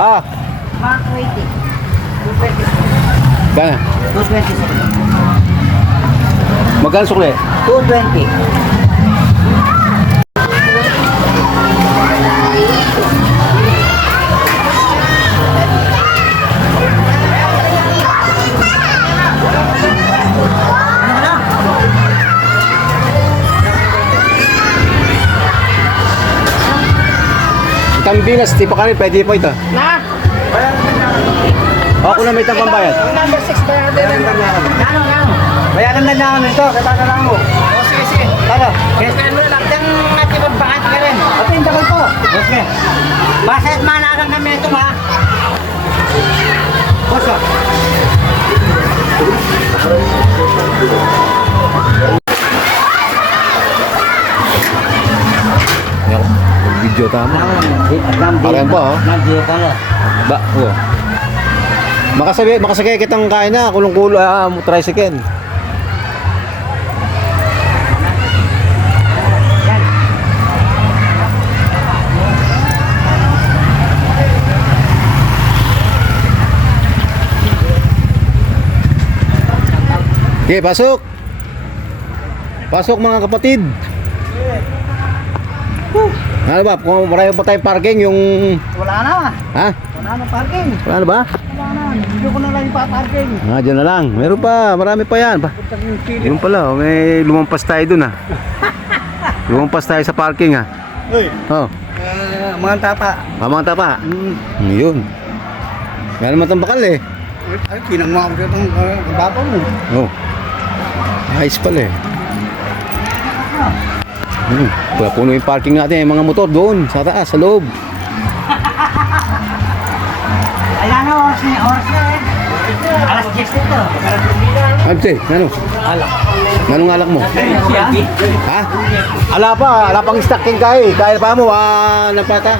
Ah, Mga 20. 220. kaya. 220 sir. Magkano sukli? 220. Tambinas, tipo kanin, pwede po ito. Na? Ako na may itang pambayad. Number 6 bayaran din. Nano? Bayaran na lang nito, kataka lang mo. O sige. Tara. Kaya mo na lang. Diyan natin magbakat ka rin. Ate, yung dakal po. Okay. Basta at manarang kami ito ha. Bosa. Video tama. Ayan pa, oh. Nandiyo ka na. Ba, oh. Makasagay kitang kain na, kulong-kulo, tricycle. Okay, pasok. Pasok mga kapatid. Ano ba? Kung marami pa tayong parking, yung... Wala na. Ha? Wala na parking. Wala na ba? Wala na. Hindi ko na lang ipaparking. Dyan na lang. Meron pa. Marami pa yan. Yun pala. May lumampas tayo dun ha. Lumampas tayo sa parking ha. Uy, Oh. mga tapa. Mamang tapa. Yun. Meron naman itong bakal eh. Ay, kinangwa ko dito ang babaw mo. Oh. Ayos pala eh. Puno yung parking natin. Yung mga motor doon. Sa taas. Sa loob. Ayan na, oras na eh. Alas 10 ito. Ante, ano? Alak. Anong alak mo? Ha? Ala pa. Ala pang stocking ka eh. Kaya pa mo. Napata.